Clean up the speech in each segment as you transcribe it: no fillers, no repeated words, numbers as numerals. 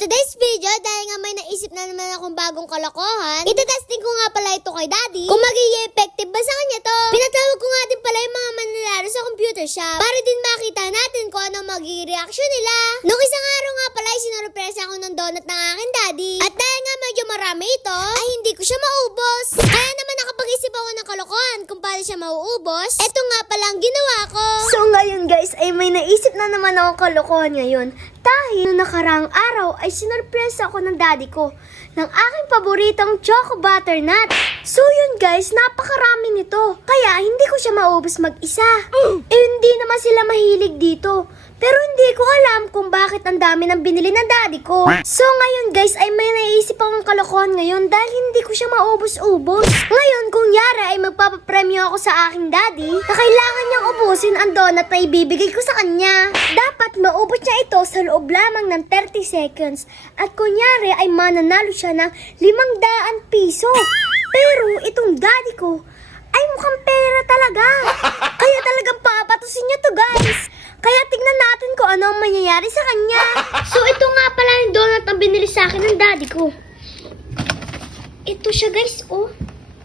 today's video, dahil nga may naisip na naman akong bagong kalokohan, itetesting ko nga pala ito kay Daddy kung magiging effective ba sa kanya to. Pinatawag ko nga din pala yung mga manlalaro sa computer shop para din makita natin kung ano magiging reaction nila. Nung isang araw nga pala, sinurpresa ako ng donut ng aking Daddy. At dahil nga medyo marami ito, ay hindi ko siya maubos. Kaya naman nakapag-isip ako ng kalokohan kung paano siya mauubos. Ito nga pala ang ginawa ko. So ngayon guys, ay may naisip na naman akong kalokohan ngayon. Dahil noong nakaraang araw ay sinurpresa ako ng daddy ko ng aking paboritong choco butternut. So yun guys, napakarami nito. Kaya hindi ko siya maubos mag-isa. Hindi naman sila mahilig dito. Pero hindi ko alam kung bakit ang dami ng binili ng daddy ko. So ngayon guys, ay may naisip akong kalokohan ngayon dahil hindi ko siya maubos-ubos. Ngayon kung yara ay magpapapremyo ako sa aking daddy na kailangan niyang ubusin ang donut na ibibigay ko sa kanya. Dapat maubos niya ito sa loob lamang ng 30 seconds. At kunyari ay mananalo siya ng 500 piso. Pero itong daddy ko ay mukhang pera talaga. Kaya talagang papatusin niya to guys. Kaya tignan natin kung ano ang mangyayari sa kanya. So ito nga pala yung donut na binili sa akin ng daddy ko. Ito siya guys, oh.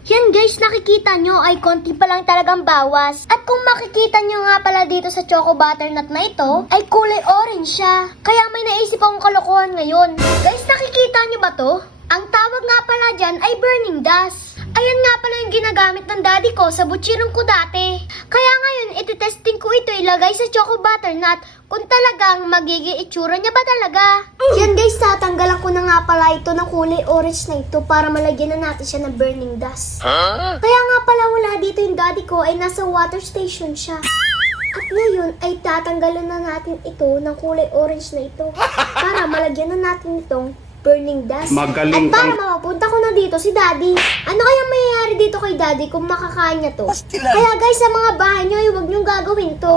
Yan guys, nakikita nyo ay konti pa lang talagang bawas. At kung makikita nyo nga pala dito sa choco butternut na ito, ay kulay orange siya. Kaya may naisip akong kalokohan ngayon. Guys, nakikita nyo ba to? Ang tawag nga pala dyan ay burning dust. Ayan nga pala yung ginagamit ng daddy ko sa butchirong ko dati. Kaya ngayon, ititesting ko ito ilagay sa choco butternut kung talagang magiging itsura niya ba talaga. Yan guys, tatanggalan ko na nga pala ito ng kulay orange na ito para malagyan na natin siya ng burning dust. Kaya nga pala wala dito yung daddy ko ay nasa water station siya. At ngayon ay tatanggalan na natin ito ng kulay orange na ito para malagyan na natin itong burning dust. Magaling at para ang... mapapunta ko na dito si Daddy. Ano kaya mayayari dito kay Daddy kung makakain niya to? Kaya guys, sa mga bahay niyo ay huwag niyong gagawin to.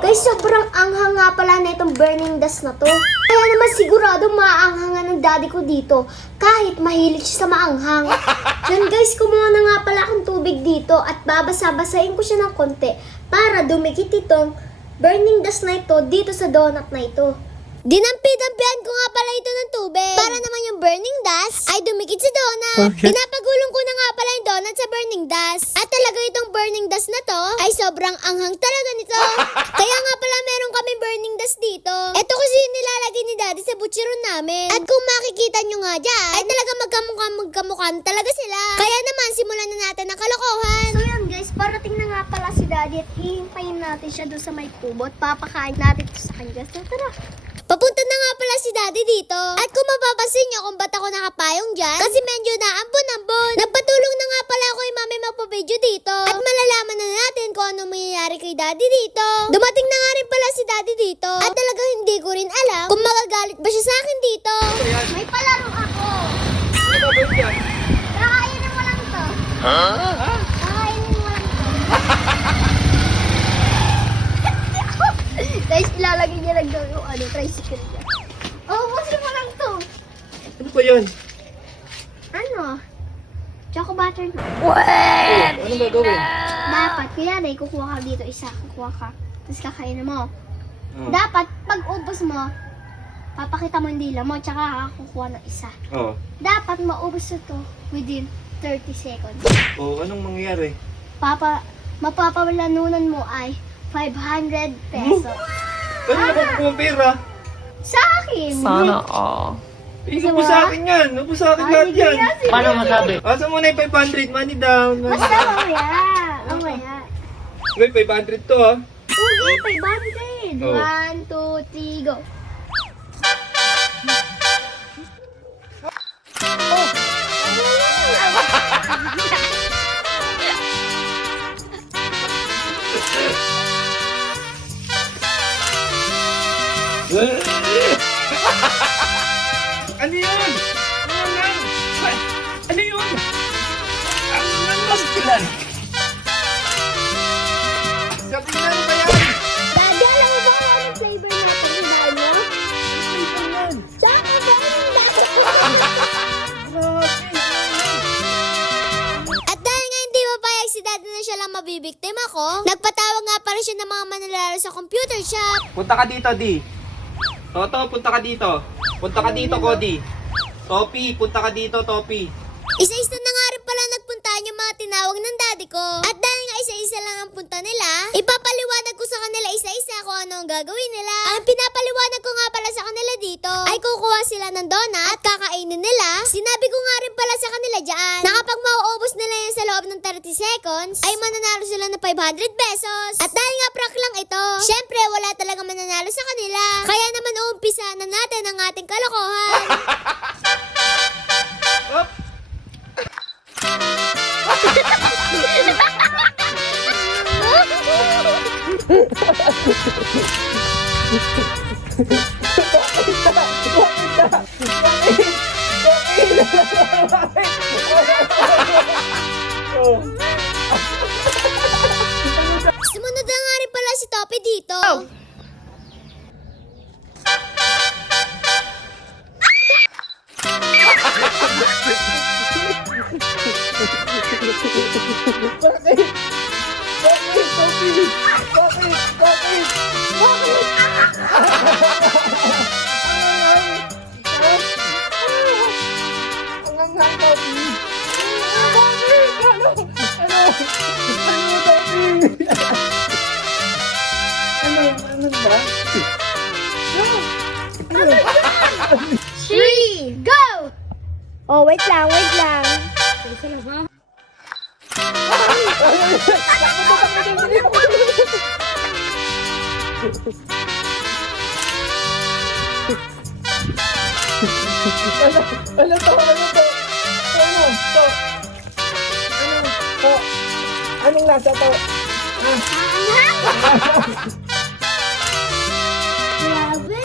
Guys, sobrang anghang nga pala na itong burning dust na to. Kaya naman sigurado maaanghangan ng Daddy ko dito kahit mahilig siya sa maanghang. Yan guys, kumuha na nga pala akong tubig dito at babasa-basahin ko siya ng konti para dumikit itong burning dust na ito dito sa donut na ito. Dinampi-dampian ko nga pala ito ng tubig para naman yung burning dust ay dumikit sa donut. Pinapagulong ko na nga pala yung donut sa burning dust. At talaga itong burning dust na to ay sobrang anghang talaga nito. Kaya nga pala meron kaming burning dust dito. Ito kasi yung nilalagay ni Daddy sa butcheron namin. At kung makikita nyo nga dyan, ay talaga magkamukha talaga sila. Kaya naman simulan na natin ang kalokohan. So yan guys, parating na nga pala si Daddy at ihintayin natin siya doon sa may kubo at papakain natin ito sa kanya. So tara. Papunta na nga pala si Daddy dito. At kung mapapansin nyo kung ba't ako nakapayong dyan, kasi medyo naambon-ambon. Nagpatulong na nga pala ako kay Mami magpa-video dito. At malalaman na natin kung ano mangyayari kay Daddy dito. Dumating na nga rin pala si Daddy dito. At talagang hindi ko rin alam kung magagalit ba siya sa akin dito. May palaro ako. Kakainin mo lang to. Kakainin mo lang to. Guys, ilalagay niya lang yung tricycle niya. Ubusin mo lang to. Ano ba yan? Ano? Choco butternut. Ano gagawin? Dapat, kunyari, kukuha ka dito isa, kukuha ka. Tapos kakainin mo. Oh. Dapat, pag ubos mo, papakita mo yung dila mo, tsaka kukuha ng isa. Oh. Dapat maubos ito within 30 seconds. Oh, anong mangyayari? Mapapalanunan mo ay 500 pesos. Ano nakukuha ang pera? Sa akin! Sana all. Tingnan mo sa akin yan. Ano sa akin lahat yan? Paano masabi? Asa mo na yung 500? Money down. Basta mamaya. Mamaya. Wait, 500 to ha. Okay, 500. Oh. 1, 2, 3, go. Ano yun? Ano yun? Ano mas kilan? Sabi na ano ba yan? Daddy, alam mo ba kung anong flavor natin? Dahil mo? Flavor yan. Tsaka burning dust. At dahil nga hindi mapayag si Daddy na siya lang mabibiktima ko, nagpatawag nga pala siya ng mga manlalaro sa computer shop. Punta ka dito, Di. Toto, punta ka dito. Punta ka dito, Cody. Topi, punta ka dito, Topi. Isa-isa na nga rin pala nagpuntahan yung mga tinawag ng daddy ko. At dahil nga isa-isa lang ang punta nila, ipapaliwanag ko sa kanila isa-isa kung ano ang gagawin nila. Ang pinapaliwanag ko nga pala sa kanila dito ay kukuha sila ng donut at kakainin nila. Sinabi ko nga rin pala sa kanila dyan na kapag mauubos nila yan sa loob ng 30 seconds, ay mananalo sila ng 500 pesos. At dahil nga prank lang ito, syempre wala talaga mananalo sa kanila. Kaya naman uumpisa na natin ang ating kalokohan. Up! Sumunod na nga rin pala si Topi dito. Ano ba? 3, go! Oh, wait lang, wait lang. Ano to? Ano to? Ano to? Ano to? Anong lasa to? Grabe.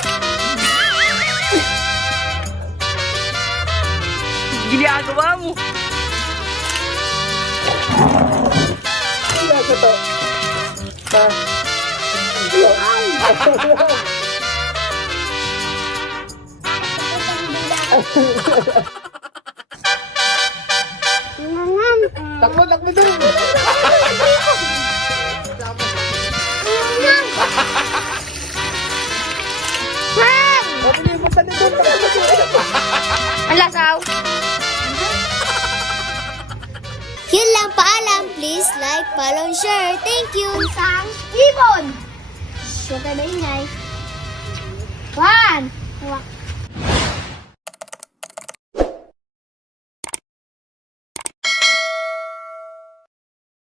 Ginagawa mo! Anong lasa to? Takbo, takbo doon! Mabilis mo sa doon! Ang lasaw. Yun lang, paalam. Please like, follow, and share. Thank you. Isang ibon. Huwag ka na ingay. 1.